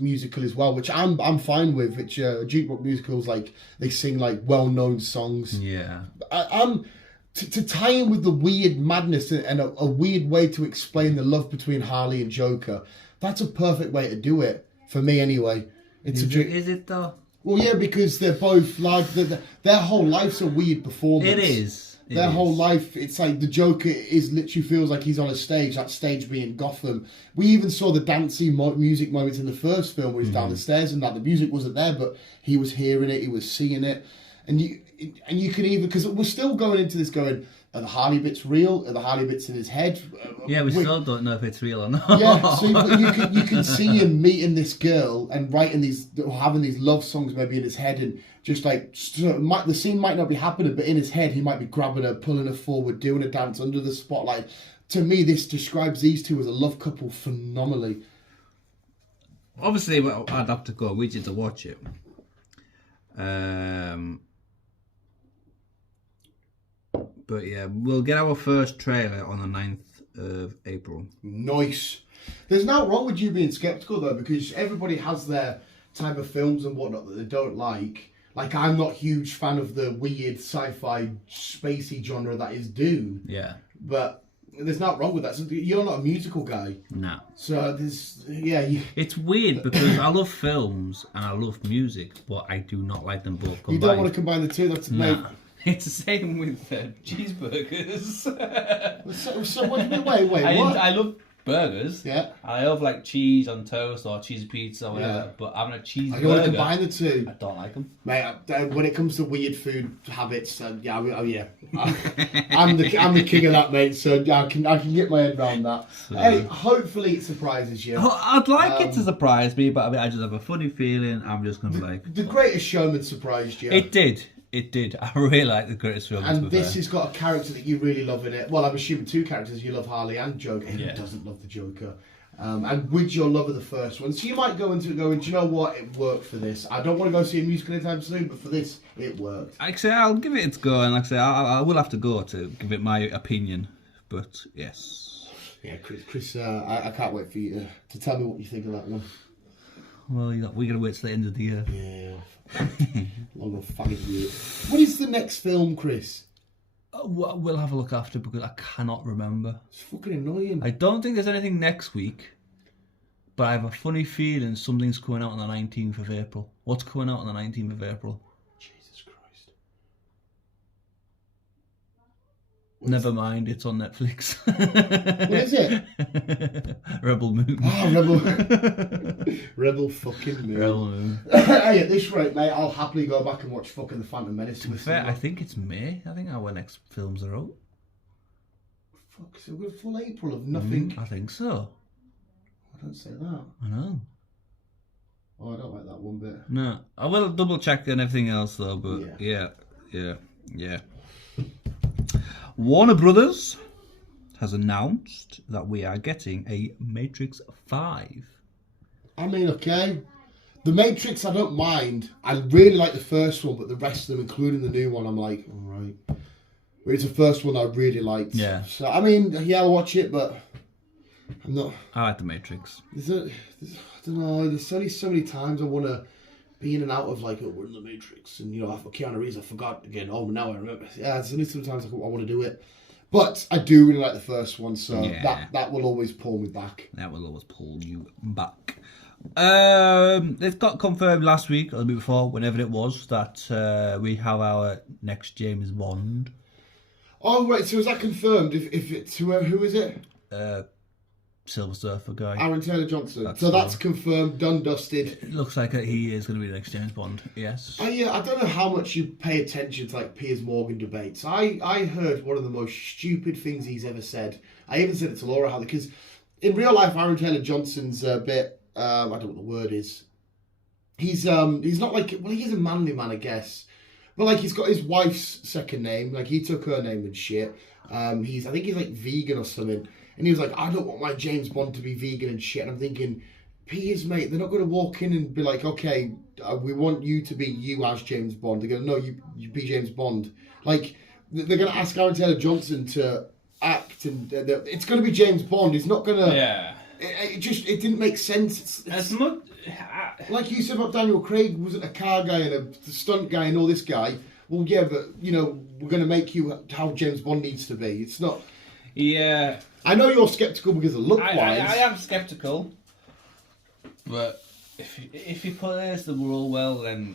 musical as well, which I'm fine with. Which jukebox musicals, like they sing like well-known songs. Yeah. I'm to tie in with the weird madness and a weird way to explain the love between Harley and Joker. That's a perfect way to do it for me, anyway. Is it though? Well, yeah, because they're both like their whole life's a weird performance. It is. Their whole life, it's like the Joker is literally feels like he's on a stage. That stage being Gotham. We even saw the dancing music moments in the first film where he's down the stairs and that the music wasn't there, but he was hearing it, he was seeing it, and you can even because we're still going into this going. Are the Harley bits real? Are the Harley bits in his head? Yeah, we still don't know if it's real or not. Yeah, so you can see him meeting this girl and having these love songs maybe in his head, and just like the scene might not be happening, but in his head he might be grabbing her, pulling her forward, doing a dance under the spotlight. To me, this describes these two as a love couple phenomenally. Obviously, I'd have to go with you to watch it. But yeah, we'll get our first trailer on the 9th of April. Nice. There's nothing wrong with you being sceptical though, because everybody has their type of films and whatnot that they don't like. Like, I'm not a huge fan of the weird sci-fi spacey genre that is Dune. Yeah. But there's nothing wrong with that. So you're not a musical guy. No. So there's, yeah. It's weird because I love films and I love music, but I do not like them both combined. You don't want to combine the two. That's No. It's the same with cheeseburgers. So what do you mean? Wait, what? I love burgers. Yeah. I love like cheese on toast or cheese pizza or whatever. Yeah. But having a cheeseburger, I don't want to combine the two. I don't like them. Mate, when it comes to weird food habits, yeah, I'm the king of that, mate. So I can get my head around that. So, hey, hopefully it surprises you. I'd like it to surprise me, but I just have a funny feeling. I'm just gonna be like, The Greatest Showman surprised you. It did. I really like The Greatest Showman. And this has got a character that you really love in it. Well, I'm assuming two characters. You love Harley and Joker. Who doesn't love the Joker? And with your love of the first one, so you might go into it going, do you know what? It worked for this. I don't want to go see a musical anytime soon, but for this, it worked. Like I say, I'll give it its go, and like I say, I will have to go to give it my opinion. But yes. Yeah, Chris, I can't wait for you to tell me what you think of that one. Well, we're gonna wait till the end of the year. Yeah. Long old faggot year. What is the next film, Chris? We'll have a look after because I cannot remember. It's fucking annoying. I don't think there's anything next week, but I have a funny feeling something's coming out on the 19th of April. What's coming out on the 19th of April? Jesus Christ. Never mind, it's on Netflix. What is it? Rebel Moon. Oh, Rebel fucking Moon. Rebel Moon. Hey, at this rate, mate, I'll happily go back and watch fucking The Phantom Menace. To be fair, I think it's May. I think our next films are out. Fuck, so we're full April of nothing. I think so. I don't say that. I know. Oh, I don't like that one bit. No, I will double check and everything else though, but yeah. Warner Brothers has announced that we are getting a Matrix 5. I mean, okay. The Matrix, I don't mind. I really like the first one, but the rest of them, including the new one, I'm like, alright. It's the first one I really liked. Yeah. So, I mean, yeah, I'll watch it, but I'm not... I like the Matrix. I don't know, there's only so many times I want to be in and out of like, oh, we're in the Matrix, and you know, for Keanu Reeves, I forgot again. Oh, now I remember. Yeah, there's only sometimes I want to do it, but I do really like the first one, so that will always pull me back. That will always pull you back. It got confirmed last week or the week before, whenever it was, that we have our next James Bond. Oh right, so is that confirmed? If it's who is it? Silver Surfer guy. Aaron Taylor Johnson. That's So that's confirmed, done, dusted. It looks like he is going to be the next James Bond. Yes. I don't know how much you pay attention to like Piers Morgan debates. I heard one of the most stupid things he's ever said. I even said it to Laura Howard because in real life, Aaron Taylor Johnson's a bit. I don't know what the word is. He's not like, well, he is a manly man, I guess, but like he's got his wife's second name. Like he took her name and shit. I think he's like vegan or something. And he was like, I don't want my James Bond to be vegan and shit. And I'm thinking, Piers, mate, they're not going to walk in and be like, okay, we want you to be you as James Bond. They're going to know you be James Bond. Like, they're going to ask Aaron Taylor Johnson to act, and it's going to be James Bond. It's not going to... Yeah. It didn't make sense. As much... Like you said about Daniel Craig, wasn't a car guy and a stunt guy and all this guy. Well, yeah, but, you know, we're going to make you how James Bond needs to be. It's not... Yeah. I know you're sceptical because of look-wise. I am sceptical, but if you put it as the rule well, then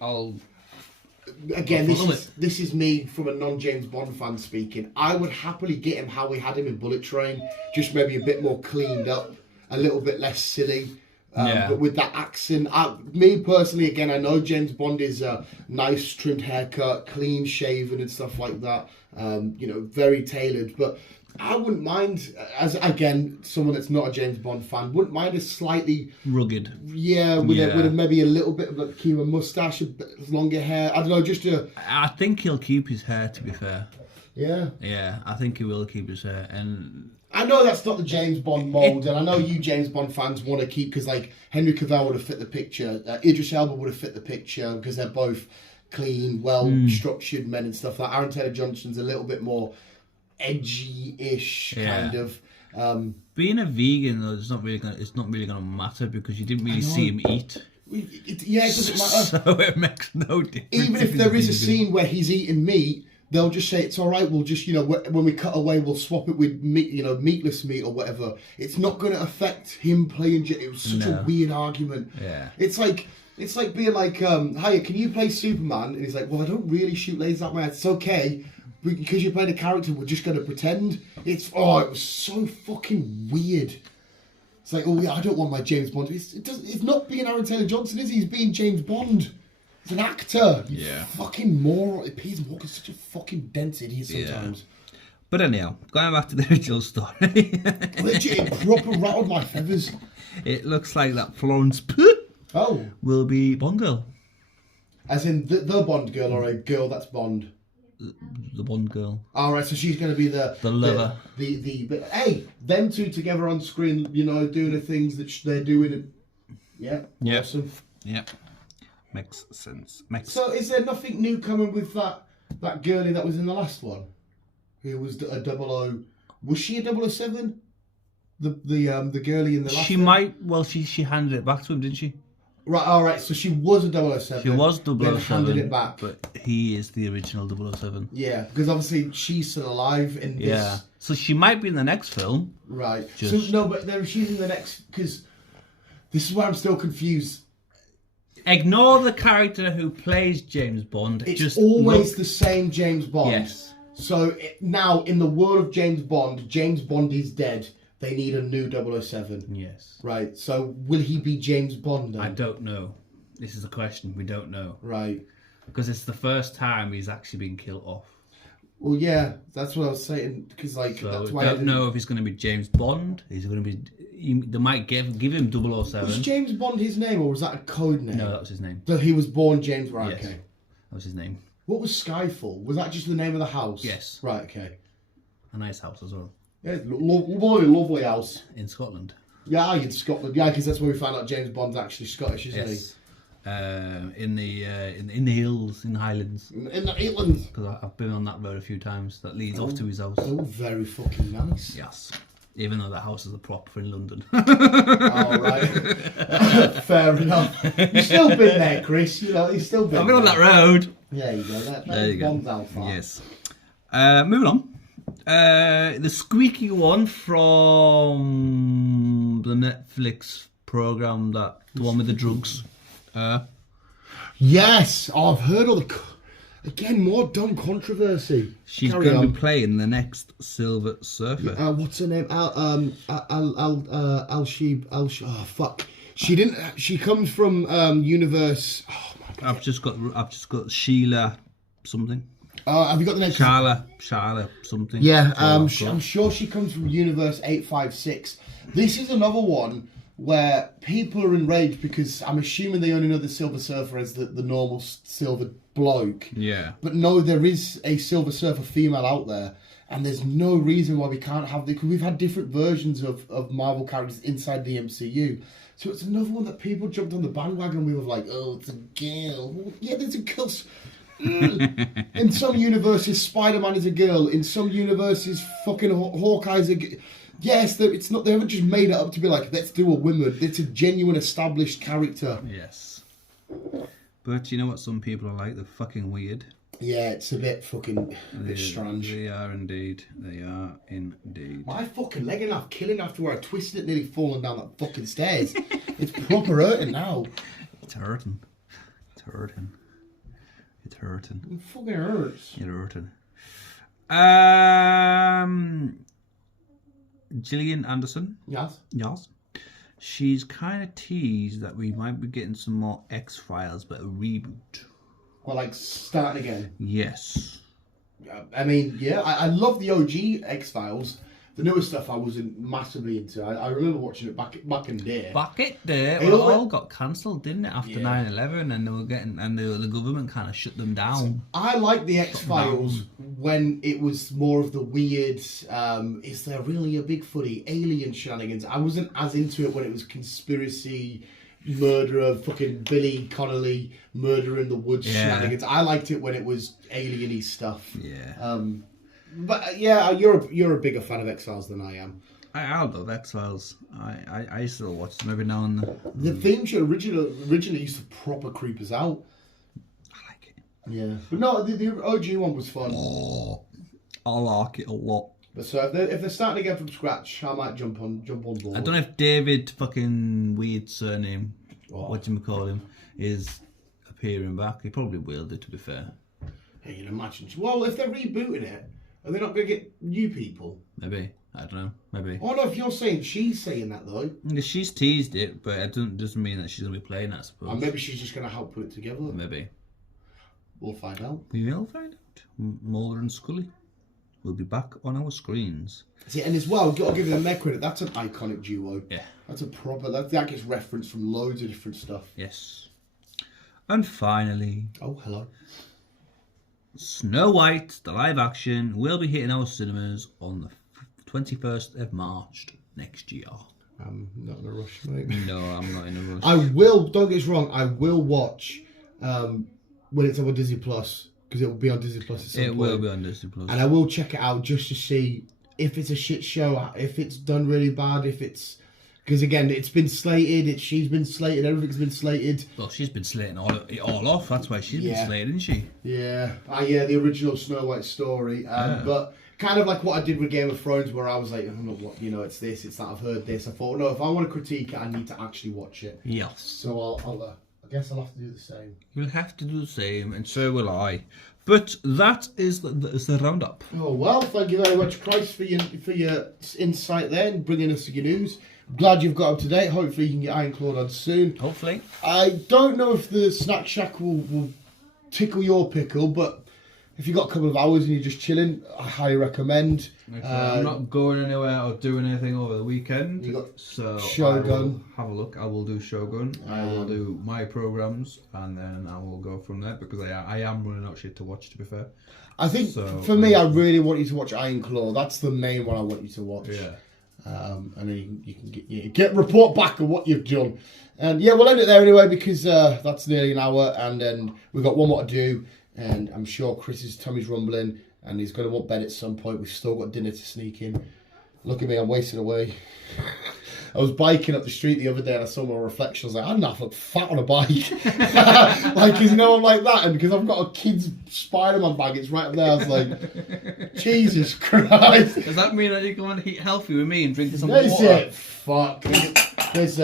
I'll... Again, this is me from a non-James Bond fan speaking. I would happily get him how we had him in Bullet Train, just maybe a bit more cleaned up, a little bit less silly. But with that accent, me personally, again, I know James Bond is a nice trimmed haircut, clean shaven and stuff like that. You know, very tailored. But I wouldn't mind, as again, someone that's not a James Bond fan, wouldn't mind a slightly rugged. Yeah, with a maybe a little bit of like Kira mustache, a bit longer hair. I don't know, just a. I think he'll keep his hair. To be fair. Yeah. Yeah, I think he will keep his hair, and I know that's not the James Bond mould, and I know you James Bond fans want to keep, because like Henry Cavill would have fit the picture, Idris Elba would have fit the picture because they're both clean, well-structured men and stuff. Like Aaron Taylor Johnson's a little bit more edgy-ish kind of. Being a vegan though, it's not really gonna matter because you didn't really see him eat. It doesn't matter. So it makes no difference. Even if there is a scene where he's eating meat, they'll just say it's all right. We'll just, you know, when we cut away, we'll swap it with meat, you know, meatless meat or whatever. It's not going to affect him playing. It was such a weird argument. Yeah. It's like being like, hiya, can you play Superman? And he's like, well, I don't really shoot lasers out my head. It's okay because you're playing a character. We're just going to pretend. It was so fucking weird. It's like, oh yeah, I don't want my James Bond. It's not being Aaron Taylor Johnson, is he? He's being James Bond. He's an actor. Yeah. Fucking moron. Piers Morgan's such a fucking dense idiot sometimes. Yeah. But anyhow, going back to the original story. Legit, it proper rattled my feathers. It looks like that Florence Pugh will be Bond girl. As in the Bond girl, or a girl that's Bond? The Bond girl. Alright, so she's going to be the lover. Hey, them two together on screen, you know, doing the things that they're doing. Yeah, awesome. Yeah. Makes sense. So is there nothing new coming with that girlie that was in the last one? Who was a 00... Was she a 007? The girlie in the last one? She handed it back to him, didn't she? Right, alright, so she was a 007. She was 007. Then handed it back. But he is the original 007. Yeah, because obviously she's still alive in this... Yeah, so she might be in the next film. Right. So, no, but she's in the next... Because this is where I'm still confused. Ignore the character who plays James Bond. It's always the same James Bond. Yes. So now, in the world of James Bond is dead. They need a new 007. Yes. Right. So will he be James Bond then? I don't know. This is the question. We don't know. Right. Because it's the first time he's actually been killed off. Well, yeah, that's what I was saying. Because that's why I don't know if he's going to be James Bond. He's going to be. They might give him 007. Was James Bond his name, or was that a code name? No, that was his name. So he was born James. Right. Yes. Okay. That was his name. What was Skyfall? Was that just the name of the house? Yes. Right. Okay. A nice house as well. Yeah, lovely house. In Scotland. Yeah, in Scotland. Yeah, because that's where we found out James Bond's actually Scottish, isn't he? In the hills, in the Highlands. In the Highlands. Because I've been on that road a few times. That leads off to his house. Oh, very fucking nice. Yes. Even though that house is a prop for in London. Oh, right. Fair enough. You've still been there, Chris. You know, you've still been I've been on that road. There you go. There you go. Bomb's Alpha. Yes. Moving on. The squeaky one from the Netflix program, the one with the drugs. Yes, I've heard all the. Again, more dumb controversy. She's Carry going to on. be playing the next Silver Surfer. What's her name? Oh fuck. She didn't. She comes from Universe. Oh my god. I've just got Sheila something. Have you got the name? Sharla something. Yeah. Oh, I'm sure she comes from Universe 856. This is another one where people are enraged because I'm assuming they only know the Silver Surfer as the normal silver bloke. Yeah. But no, there is a Silver Surfer female out there, and there's no reason why we can't have the. Because we've had different versions of Marvel characters inside the MCU. So it's another one that people jumped on the bandwagon. We were like, oh, it's a girl. Well, yeah, there's a girl. In some universes, Spider-Man is a girl. In some universes, fucking Hawkeye's a girl. Yes, it's not. They haven't just made it up to be like, let's do a woman. It's a genuine, established character. Yes. But you know what? Some people are like. They're fucking weird. Yeah, it's a bit fucking strange. They are indeed. They are indeed. My fucking leg and I'm killing after where I twisted it, nearly falling down that fucking stairs. It's proper hurting now. It's hurting. It's hurting. It's hurting. It fucking hurts. It's hurting. Gillian Anderson. Yes. Yes. She's kind of teased that we might be getting some more X-Files, but a reboot. Well, like starting again. Yes. I mean, yeah, I love the OG X-Files. The newer stuff I wasn't massively into. I remember watching it back in the day. Back it there, It well, it all all got cancelled, didn't it? After Yeah. 9/11, and they were getting, and the government kind of shut them down. I like the X-Files when it was more of the weird, is there really a Bigfooty, alien shenanigans. I wasn't as into it when it was conspiracy, murderer, fucking Billy Connolly, murder in the woods shenanigans. I liked it when it was alien-y stuff. Yeah. But yeah, you're a bigger fan of X-Files than I am. I love X-Files. I still watch them every now and then. The theme show originally used to proper creep us out. I like it. Yeah. But no, the OG one was fun. Oh, I like it a lot. But so if they're starting again from scratch, I might jump on board. I don't know if David fucking weird surname, What? what do you call him, is appearing back. He probably will do, to be fair. Hey, you can imagine. Well, if they're rebooting it, are they not going to get new people? Maybe. I don't know. Maybe. Oh no, if you're saying she's saying that though. She's teased it, but it doesn't mean that she's going to be playing, I suppose. Or maybe she's just going to help put it together. Maybe. We'll find out. We will find out. Mulder and Scully will be back on our screens. See, and as well, got to give them their credit. That's an iconic duo. Yeah. That's a proper. That gets referenced from loads of different stuff. Yes. And finally, Oh, hello. Snow White, the live action, will be hitting our cinemas on the 21st of March next year. I'm not in a rush, mate. No, I'm not in a rush. I will. Don't get us wrong. I will watch when it's on Disney Plus because it will be on Disney Plus at some point. It will be on Disney Plus. And I will check it out just to see if it's a shit show, if it's done really bad, if it's because again it's been slated. She's been slated. Everything's been slated. Well, she's been slating it all off. That's why she's been Yeah. slated, isn't she? Yeah, yeah, the original Snow White story. But kind of like what I did with Game of Thrones, where I was like, I'm not, it's this, it's that. I've heard this. I thought, no, if I want to critique it, I need to actually watch it. Yes. So I guess I'll have to do the same. You'll have to do the same, and so will I. But that is the roundup. Oh well, thank you very much, Christ, for your insight there and bringing us your news. Glad you've got up to date. Hopefully you can get Iron Clawed on soon. Hopefully. I don't know if the Snack Shack will tickle your pickle, but if you've got a couple of hours and you're just chilling, I highly recommend. I'm not going anywhere or doing anything over the weekend. You got so Shogun. I will have a look. I will do Shogun. I will do my programs, and then I will go from there because I am running out of shit to watch. To be fair, I think So, for me, I really want you to watch Iron Claw. That's the main one I want you to watch. yeah. And then you can get report back on what you've done. And yeah, we'll end it there anyway because that's nearly an hour, and then we've got one more to do. And I'm sure Chris's tummy's rumbling, and he's going to want bed at some point. We've still got dinner to sneak in. Look at me, I'm wasting away. I was biking up the street the other day and I saw my reflection. I was like, I don't look fat on a bike. Like, because I'm like that. And because I've got a kid's Spider-Man bag, it's right up there. I was like, Jesus Christ. Does that mean that you can eat healthy with me and drink some That's water? it. Fuck. There's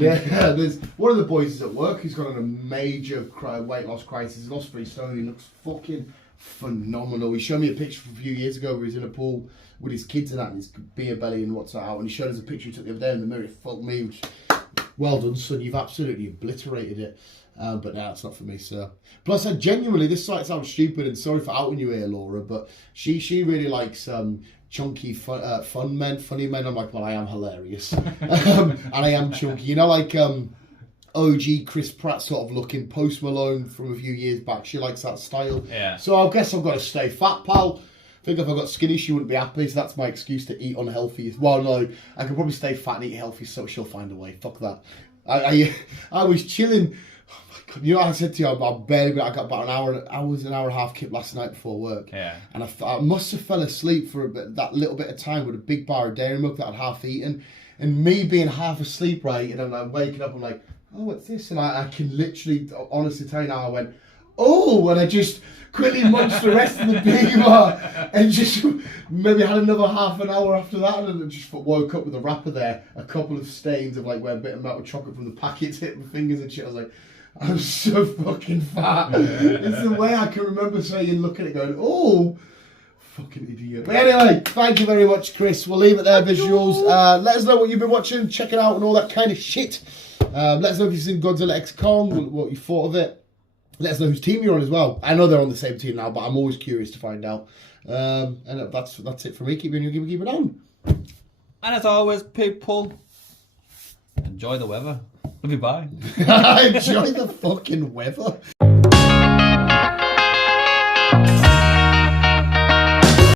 Yeah, there's one of the boys is at work who's got on a major weight loss crisis. He's lost 3 stone. He looks fucking phenomenal. He showed me a picture from a few years ago where he was in a pool with his kids and that, and his beer belly and what's that out. And he showed us a picture he took the other day in the mirror. Fuck me. Which, well done, son. You've absolutely obliterated it. But no, it's not for me, sir. Plus, I genuinely, this site sounds stupid, and sorry for outing you here, Laura, but she really likes chunky, funny men. I'm like, well, I am hilarious. And I am chunky. You know, like OG Chris Pratt sort of looking, Post Malone from a few years back. She likes that style. Yeah. So I guess I've got to stay fat, pal. I think if I got skinny, she wouldn't be happy, so that's my excuse to eat unhealthy. Well, no, I could probably stay fat and eat healthy, so she'll find a way. Fuck that. I was chilling. Oh my God. You know, I said to you, I got about an hour and a half kip last night before work. Yeah. And I must have fell asleep for that little bit of time with a big bar of dairy milk that I'd half eaten. And me being half asleep, right, and I'm waking up, I'm like, oh, what's this? And I can literally, honestly tell you now, I went, oh, and I just quickly munched the rest of the beaver and just maybe had another half an hour after that, and I just woke up with a wrapper there, a couple of stains of like where a bit of melted chocolate from the packets hit my fingers and shit. I was like, I'm so fucking fat. It's the way I can remember saying, look at it going, oh, fucking idiot. But anyway, thank you very much, Chris. We'll leave it there, visuals. Let us know what you've been watching, checking out and all that kind of shit. Let us know if you've seen Godzilla X Kong, what you thought of it. Let us know whose team you're on as well. I know they're on the same team now, but I'm always curious to find out. And that's it for me. Keep it on. And as always, people, enjoy the weather. Love you, bye. Enjoy the fucking weather.